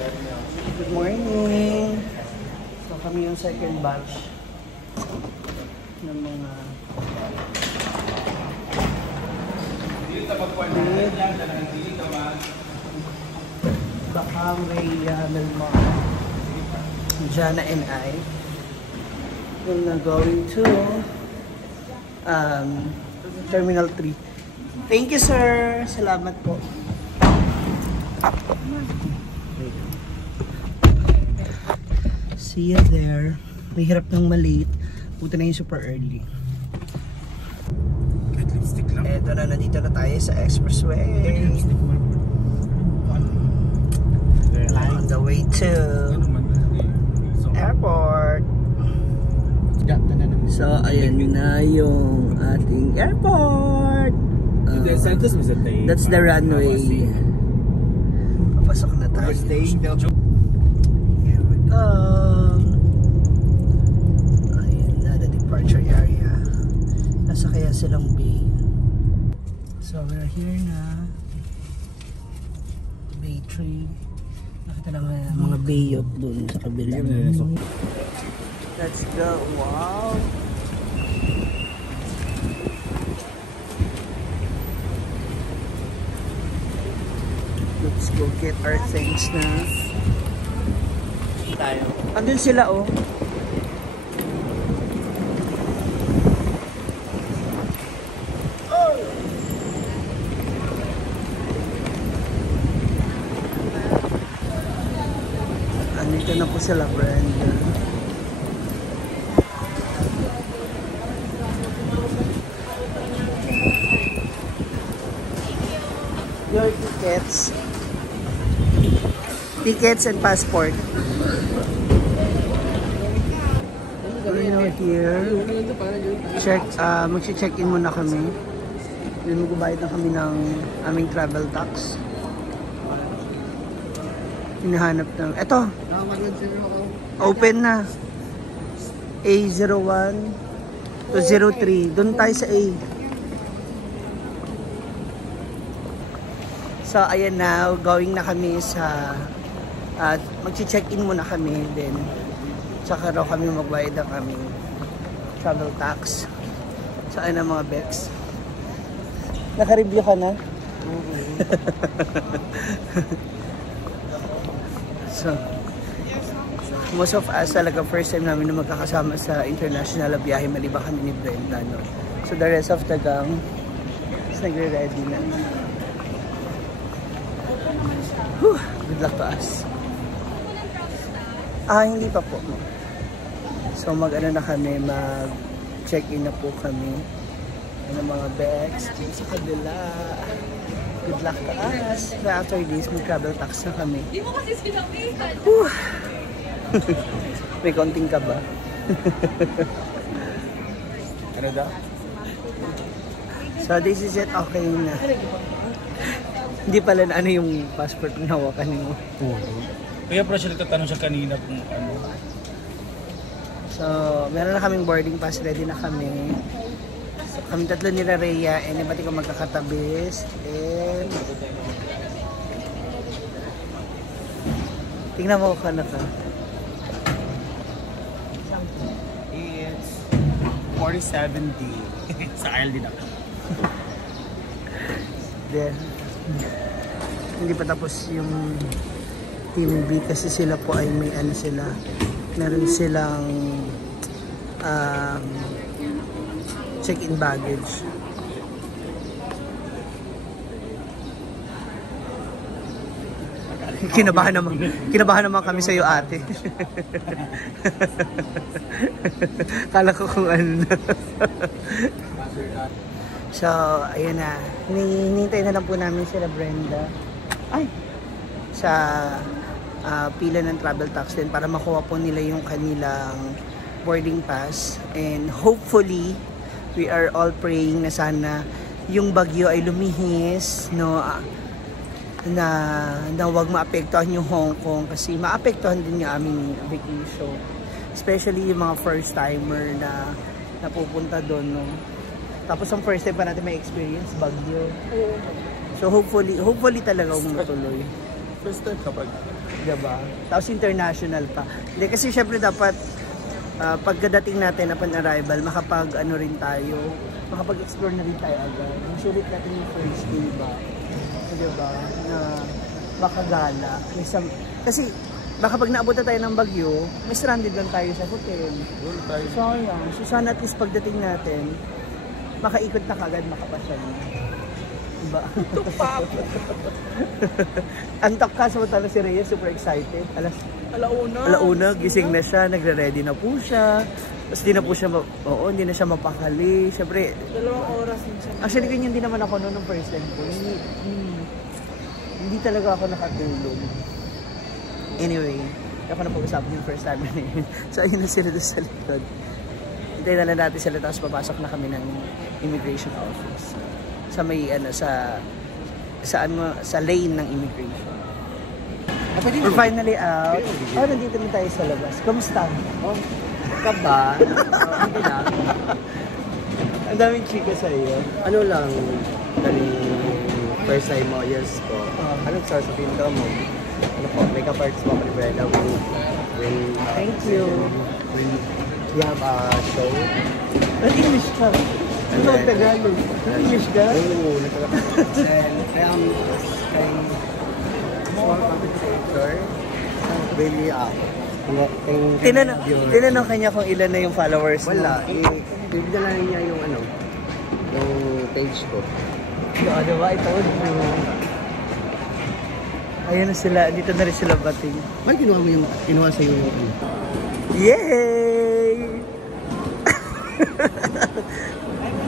Good morning! So kami yung second batch ng mga Bakang Rhea Melmar, Jana and I will na going to Terminal 3. Thank you, sir! Salamat po. See you there. May hirap ng maliit. Puta na yung super early. Eto na, nandito na tayo sa expressway. On the way to airport. So, ayan na yung ating airport. That's the runway. Papasok na tayo. Here we go. Ayan na, the departure area. Nasa kaya silang bay. So, we're here na. Bay 3. Nakita naman mga bayot dun sa kabila. Let's go. Wow! Let's go get our things na. Tayo. Andun sila, oh. Andito na po sila, Brenda. Your tickets. Tickets and passport. We're now here. Check, mag-check-in muna kami. Then magbabayad na kami ng aming travel tax. Hinahanap ng, eto! Open na. A01 to 03. Doon tayo sa A. So, ayan na. Going na kami sa mag-check-in muna kami. Then, tsaka raw kami magbayad ng aming travel tax. So, ayan na mga Bex. Naka-review ka na? So, most of us talaga first time namin na magkakasama sa international na biyahe, maliban kami ni Brenda, no? So, the rest of the gang is nagre-ready na. Whew, good luck to us. Hindi pa po. So, mag-ano na kami, mag-check-in na po kami. Ano mga bags, dito sa kabila. Good luck to us. So, after this, mag-travel tax na kami. Di mo kasi sinabihan. May konting ka ba? Ano daw? So, this is it. Okay na. Hindi pala na ano yung passport na hawakan mo. Kaya pala siya nagtatanong siya kanina kung ano. So, meron na kaming boarding pass. Ready na kami. So, kami tatlo ni Rhea and pati ko magkakatabis. And tingnan mo ka na ka. It's 47D. Sa aisle din ako. Then, hindi pa tapos yung Team B kasi sila po ay may ano sila. Meron silang check-in baggage. Kinabahan naman kami sa iyo, ate. Kala ko kung ano. So, ayun na. Hinihintay na lang po namin sila Brenda. Ay! Sa pila ng travel tax din para makuha po nila yung kanilang boarding pass. And hopefully, we are all praying na sana yung bagyo ay lumihis, no? Na wag maapektuhan yung Hong Kong kasi maapektuhan din yung aming vacation. Especially yung mga first timer na napupunta doon, no? Tapos ang first time pa natin may experience bagyo. So hopefully talaga matuloy. First time kapag Diba? Tapos international pa. Hindi, kasi syempre dapat pagkadating natin upon arrival, makapag-ano rin tayo, makapag-explore na rin tayo agad. Sulit natin yung first day ba? Diba? Na makagala. Kasi baka pag naabot na tayo ng Baguio, may stranded lang tayo sa hotel. So yan. So sana at least pagdating natin, makaikot na kagad, makapasyal na. Diba? Antok ka, samantala si Rhea, super excited. Alauna, gising na siya, nagre-ready na po siya. Tapos di na po siya, hindi na siya mapakali. Siyempre, 2 oras din siya. Actually, ganyan din naman ako noong first time ko. Hindi talaga ako nakatulog. Anyway, ako na pag-usapan yung first time na yun. So, ayun na sila doon sa likod. Hintayin na lang natin sila, tapos papasok na kami ng immigration office. Sa may, sa lane ng immigration. We're finally out. Nandito na tayo sa labas. Kamusta? Kaba? Hindi lang. Ang daming chika sa iyo. Ano lang, first time mo, years ko. Anong sasabihin ka mo? Ano po, makeup artist mo, Brenda, thank you. When you have a show. English ka. Ano ang Tagalog? English ka? Oo, and I'm more commentator. Really, tinanong kanya kung ilan na yung followers mo. Wala, bibigyan lang niya yung yung page ko. Diba, ito. Ayun na sila, dito na rin sila bating. May kinuha sa'yo yung Yay!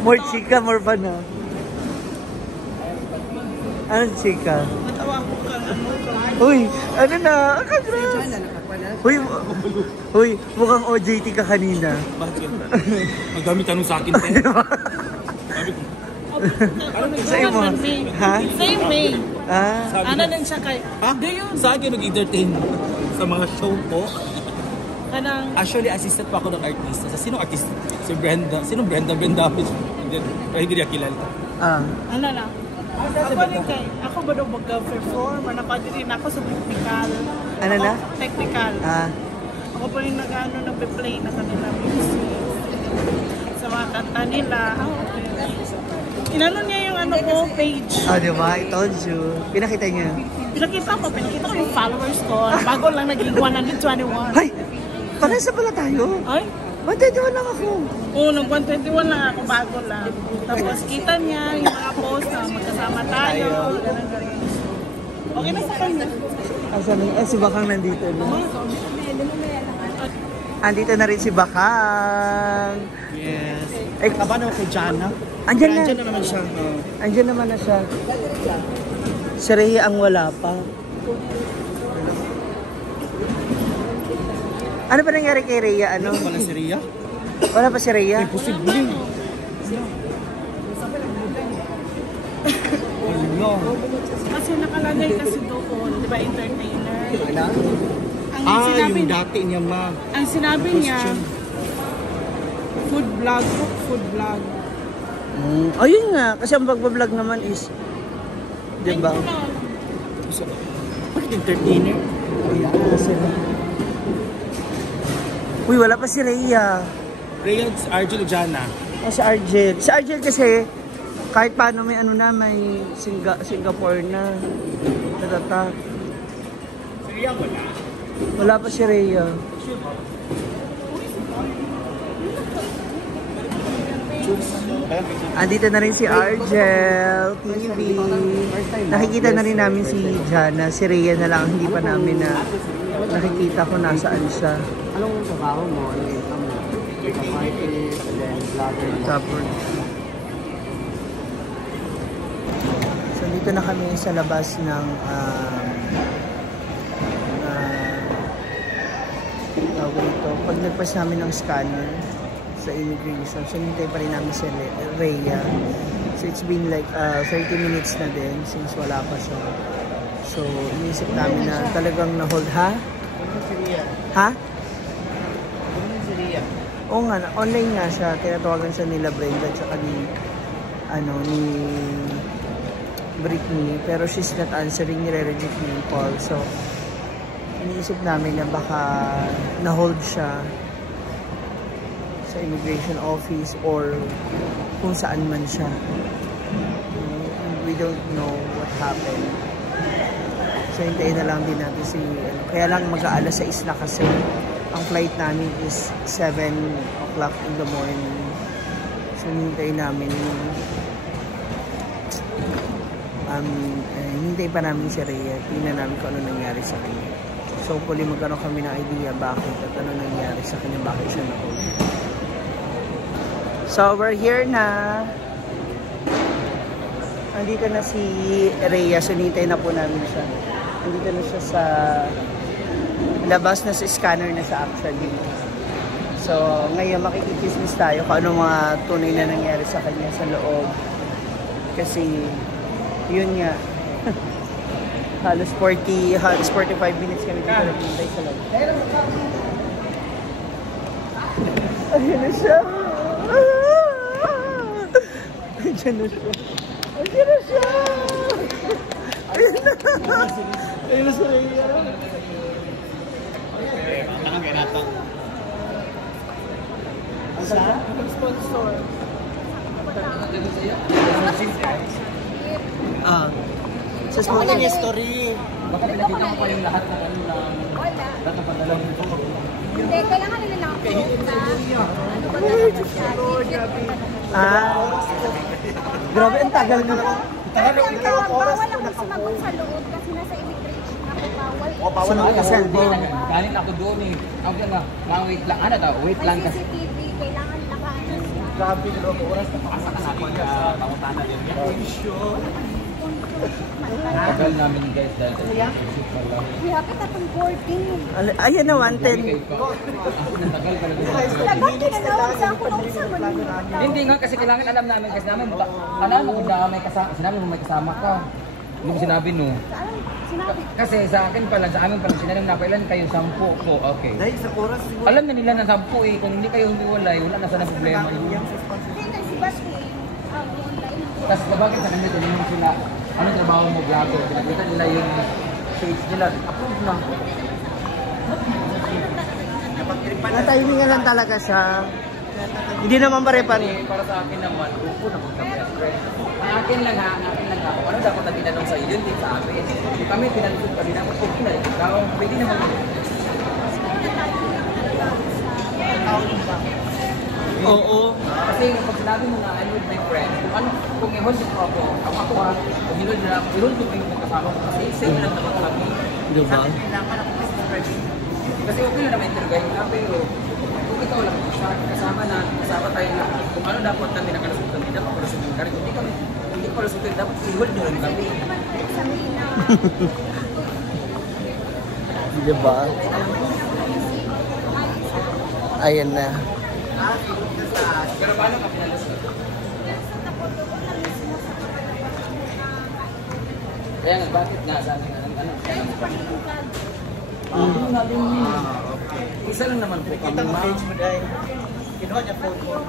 More chika, more fun ha. Anong chika? Uy, ano na? Congrats! Uy, mukhang OJT ka kanina. Bakit? Magdami tanong sa akin. Sa'yo mo? Ha? Same May. Ano din siya kay... Sa akin nag-entertain sa mga show ko. Actually, assistant pa ako ng artista. Sino artist? Si Brenda. Sino Brenda? Brenda. Hindi niya kilala. Ano na? Ako ba daw mag-perform? Nakadiri na ako sa technical. Ano na? Technical. Ako pa yung nag-play na kanila music. Sa mga kanta nila. Okay. Inano niya yung page. Diba? I told you. Pinakita niya. Pinakita ko yung followers ko. Bago lang naging 121. Hay! Parehas na pala tayo. Ay? 121 lang ako. Oo, nag-121 lang ako, bago lang. Tapos kita niya yung mga post na magkasama tayo. Ganun. Okay na sa kanya. Si Bakang nandito na. Andito na rin si Bakang. Yes. Kaba naman kay Jana. Andyan na. Andyan na naman siya. Andyan naman na siya. Si Rhea ang wala pa. Ano ba nangyari kay Rhea? Wala si Rhea? Wala pa si Rhea? Imposible. Kasi nakalagay kasi doon, di ba, entertainer. Yung dati niya, ma. Ang sinabi niya, food vlog. Ayun nga, kasi ang pagbablog naman is, di ba? Bakit entertainer? Uy, wala pa si Rhea. Rhea, Argel, Jana. Si Argel. Si Argel kasi, kahit paano may may Singapore na. Tatatak. Si Rhea wala. Wala pa si Rhea. Andito na rin si Argel TV. Nakikita na rin namin si Jana. Si Rhea na lang, hindi pa namin nakikita kung nasaan siya. Anong trabaho mo? Anong income mo? Makeup artist, and then vlogger. Tapos. So dito na kami sa labas ng tawag ito. Pag nagpas namin ng scanner sa immigration, so hintay pa rin namin si Rhea. So it's been like 30 minutes na din since wala pa siya. So inisip namin na talagang na-hold. Ha? Oo nga, online nga siya. Tinatawagan siya nila Brenda at saka ni Britney. Pero she's not answering, nire-reject niya yung call. So, iniisip namin na baka na-hold siya sa immigration office or kung saan man siya. We don't know what happened. So hintayin na lang din natin si kaya lang mag-aalas 6 na kasi ang flight namin is 7 o'clock in the morning. So hintayin namin hintayin pa namin si Rhea. Tingnan namin kung ano nangyari sa kanya. So hopefully magkaroon kami ng idea bakit at ano nangyari sa kanya, bakit siya na-hold. So we're here na. Andito na si Rhea. So hintayin na po namin siya. Andito na siya sa labas na sa scanner na sa actually. So ngayon makikikismis tayo kung ano mga tunay na nangyari sa kanya sa loob. Kasi yun nga. halos 45 minutes kami dito naghihintay sa loob. Ayun na siya. Ayun na siya. Ayun na siya. Ayun na. Ayun na siya. Tangan kayo natin. Asa? Sponsor. Sa small history. Baka pinakita mo pa yung lahat ng ano na lahat ng padala mo ito. Hindi, kailangan nila lang po na ano ba grabe, ang tagal na ako. bawal ako sumagot sa loob kasi nasa immigration ako, bawal. Bawal kasi galing ako doon eh. Ako yan nga, wait lang. Ano daw? Wait lang May kasi. CCTV, kailangan nakaano siya. Grabe, 2 oras na Pakasaka natin sa pangutana din. Tagal namin guys dahil Grabe, tapang boarding. Ayan na, 110. tagal ka na. Dapat kinanawag sa ako nung sa Manila. Hindi nga kasi kailangan alam namin kasi namin alam mo kung may kasama, sinabi mo may kasama ka. Hindi mo sinabi no. Sinabi. Kasi sa akin pala, sa amin pala sinanong na kailan kayo 10 po. Okay. Dahil sa oras siguro. Alam na nila na 10 eh. Kung hindi kayo humiwalay, wala na sana problema yun. Hindi na si Basti. Online. Tapos babagay sa kanila, tinanong sila, ano trabaho mo, vlogger? Pinakita nila yung page nila. Approve na. Na-timingan lang talaga siya. Hindi naman pare-pare. Para sa akin naman, upo na magkami. Ang akin lang ha, kung ano dapat ang tinanong sa iyo, yun din sa amin. Kami tinanong kami naman, kung ikaw, pwede naman. Oo. Kasi pag sinabi mo na I'm with my friend, kung i-hold ko ako ha, kung i-hold na ako, i-hold ko yung kasama ko kasi same lang naman kami. Diba? Kailangan ako kasi okay lang naman interview na, pero kung ikaw lang kasama tayo na, kung ano dapat namin nakalusot kami, dapat palusutin ka rin. Hindi ko palusutin, dapat i-hold nyo rin kami. Diba? Ayan na. Pero paano ka pinalusot? Kaya nga, bakit nga sabi nga ng ano? Isa lang naman po kami, ma'am. Kinuha niya phone ko.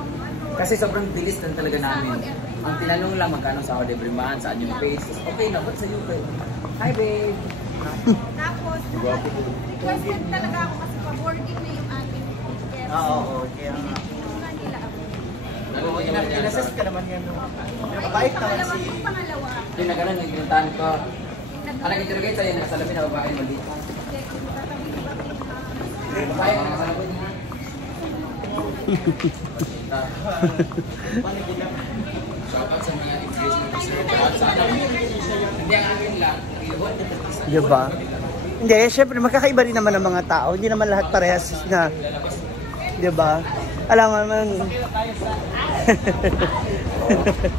Kasi sobrang bilis lang talaga namin. Ang tinanong lang magkano sa ako every month, saan yung page. Okay na, ba't sa'yo kayo? Hi, babe! Tapos, requested talaga ako kasi pa-boarding na yung ating ticket. Oo, kaya nga. Pinag-iunan nila ako. Inassess ka naman yan. Mabait naman si... Pangalawa. Yung nagano'n, nagpinuntahan ko. Ang nag-interrogate sa'yo, nakasalamin na babae mali. Babae ka nakasalamin niya. Shoutout sa mga immigration officer. Hindi ang akin lang. Diba? Hindi, syempre magkakaiba rin naman ang mga tao. Hindi naman lahat parehas na, diba? Alam mo naman.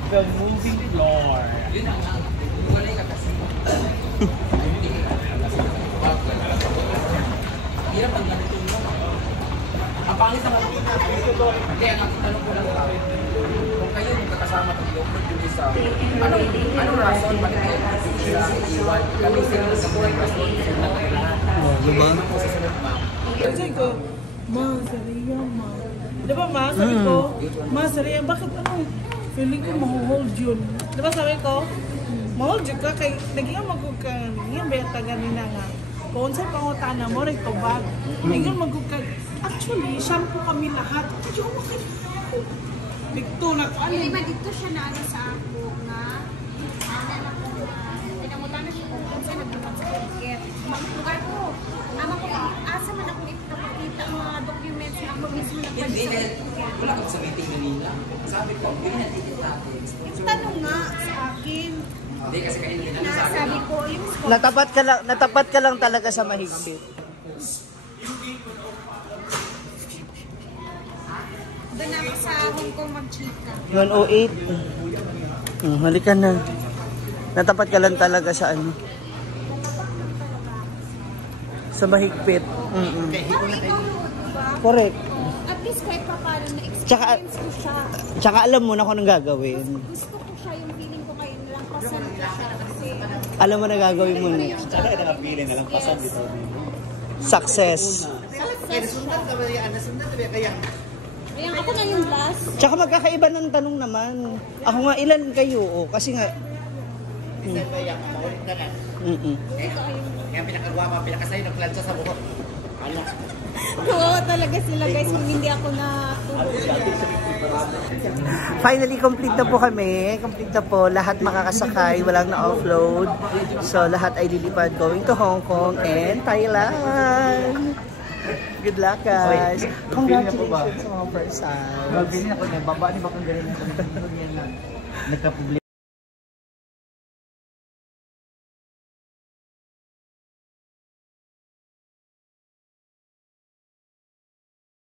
The moving floor. Yun ang wala ka kasi. Hirap ang ganito mo. Ang pangit naman kaya ang tanong ko lang kung kayo magkakasama ng iyong producer, anong rason bakit kayo sila iwan? Kami sila sa buhay rason sila kayo lahat. Diba? Sa sunod, ma'am. Sabi ko, Ma, Saria, Ma. Diba, Ma? Sabi ko, Ma, Saria, bakit ano? Feeling ko mahuhold yun. Diba sabi ko, mahuhold yun ka kay, naging magkukang, yung beta ganina nga. Kung sa pangutana mo, rin tubag. Ngayon magugkag. Actually, shampoo kami lahat. Ayaw mo kayo. Dito, Hindi ba dito siya na ano sa ako nga, ano na ko na, pinamutan na siya kung saan nagbumat sa ticket. Lugar ko, ama ko, asa man ako ipapakita ang mga documents na ako mismo Hindi, nagpapakita. wala kang sa meeting kanina. Sabi ko, hindi na ticket natin. Tanong nga sa akin. Hindi, kasi kanina Na sabi ko, yung Natapat ka lang talaga sa mahigpit. doon ako sa Hong Kong mag-chika. 108. Halika na. Natapat ka lang talaga sa ano. Sa mahigpit. Parang ikaw, diba? Correct. At least kahit pa paano Tsaka- na-experience ko siya. Tsaka alam mo na kung anong gagawin. Gusto ko siya, yung feeling ko kayo nilang pasan ko siya kasi Alam mo na gagawin mo next. Tsaka ito nakapili na lang pasan dito. Success. ayan, ako na yung last. Tsaka magkakaiba ng tanong naman. Ako nga, ilan kayo? O, kasi nga... Kaya pinakagwapa, pinakasayo ng plancha sa buhok. Ano? Kawawa talaga sila guys kung hindi ako natulog. Finally, complete na po kami. Complete na po. Lahat makakasakay. Walang na-offload. So, lahat ay lilipad going to Hong Kong and Thailand. Good luck, guys. Congratulations sa mga first time. Mabili ako niya, baba ni bakang galing na nagka-public.